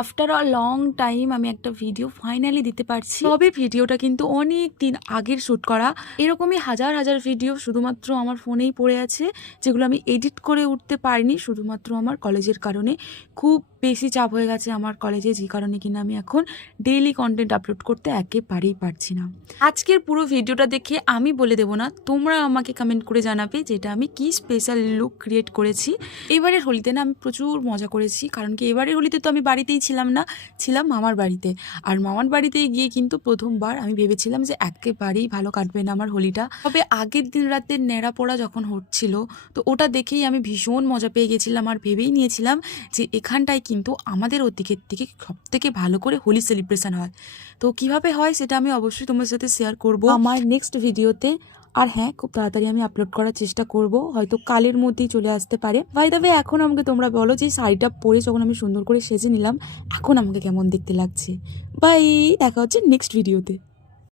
After a long time আমি একটা video finally দিতে পারছি। তবে ভিডিওটা কিন্তু অনেক দিন আগের শ্যুট করা। এরকমই হাজার হাজার ভিডিও শুধুমাত্র আমার ফোনেই পড়ে আছে, যেগুলো আমি এডিট করে উঠতে পারিনি শুধুমাত্র আমার কলেজের কারণে। খুব বেশি চাপ হয়ে গেছে আমার কলেজে, যে কারণে কিনা আমি এখন ডেইলি কন্টেন্ট আপলোড করতে একেবারেই পারছি না। আজকের পুরো ভিডিওটা দেখে আমি বলে দেবো না, তোমরা আমাকে কমেন্ট করে জানাবে যেটা আমি কি স্পেশাল লুক ক্রিয়েট করেছি। এবারের হোলিতে না আমি প্রচুর মজা করেছি, কারণ কি এবারের হোলিতে তো আমি বাড়িতেই ছিলাম না, ছিলাম মামার বাড়িতে। আর মামার বাড়িতে গিয়ে কিন্তু প্রথমবার আমি ভেবেছিলাম যে একেবারেই ভালো কাটবে না আমার হোলিটা। তবে আগের দিন রাতে ন্যাড়া পোড়া যখন হচ্ছিল, তো ওটা দেখেই আমি ভীষণ মজা পেয়ে গেছিলাম আর ভেবেই নিয়েছিলাম যে এখানটায় কিন্তু আমাদের ওদিকের থেকে সবথেকে ভালো করে হোলি সেলিব্রেশন হয়। তো কিভাবে হয় সেটা আমি অবশ্যই তোমার সাথে শেয়ার করব আমার নেক্সট ভিডিওতে। আর হ্যাঁ, খুব তাড়াতাড়ি আমি আপলোড করার চেষ্টা করব, হয়তো কালের মধ্যেই চলে আসতে পারে। বাই দ্য ওয়ে, এখন আমাকে তোমরা বলো যে শাড়িটা পরে যখন আমি সুন্দর করে সেজে নিলাম, এখন আমাকে কেমন দেখতে লাগছে। বাই, দেখা হচ্ছে নেক্সট ভিডিওতে।